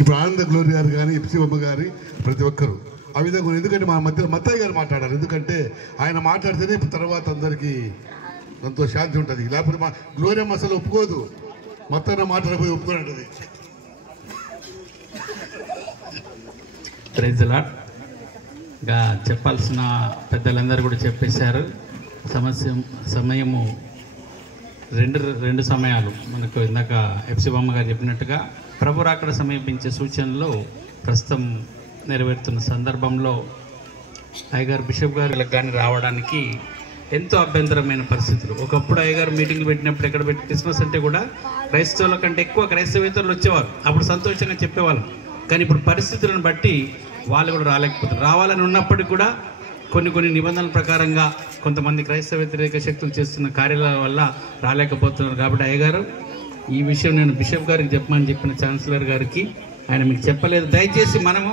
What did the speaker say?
ఇప్పుడు ఆనంద గ్లోరీ గారు కానీ ఎఫ్సి బొమ్మ గారి ప్రతి ఒక్కరు ఆ విధంగా. ఎందుకంటే మా మధ్యలో మత్తయ్య గారు మాట్లాడారు. ఎందుకంటే ఆయన మాట్లాడితేనే తర్వాత అందరికీ ఎంతో శాంతి ఉంటుంది. లేకపోతే మా గ్లోరియమ్మ అసలు ఒప్పుకోదు, మొత్తం మాట్లాడిపోయి ఒప్పుకోనంటది. Praise the lord. గా చెప్పాల్సిన పెద్దలందరూ కూడా చెప్పేశారు. సమయము రెండు సమయాలు మనకు ఇందాక ఎఫ్సి బొమ్మ గారు చెప్పినట్టుగా ప్రభు రాకడ సమీపించే సూచనలు ప్రస్తుతం నెరవేరుతున్న సందర్భంలో అయ్యగారు బిషప్ గారికి కానీ రావడానికి ఎంతో అభ్యంతరమైన పరిస్థితులు. ఒకప్పుడు అయ్యగారు మీటింగ్లు పెట్టినప్పుడు ఎక్కడ పెట్టి క్రిస్మస్ అంటే కూడా క్రైస్తవుల కంటే ఎక్కువ క్రైస్తవేతరులు వచ్చేవారు. అప్పుడు సంతోషంగా చెప్పేవాళ్ళు. కానీ ఇప్పుడు పరిస్థితులను బట్టి వాళ్ళు కూడా రాలేకపోతారు. రావాలని ఉన్నప్పటికీ కూడా కొన్ని నిబంధనల ప్రకారంగా కొంతమంది క్రైస్తవ వ్యతిరేక శక్తులు చేస్తున్న కార్యాల వల్ల రాలేకపోతున్నారు. కాబట్టి అయ్యగారు ఈ విషయం నేను బిషప్ గారికి చెప్పమని చెప్పిన ఛాన్సలర్ గారికి, ఆయన మీకు చెప్పలేదు. దయచేసి మనము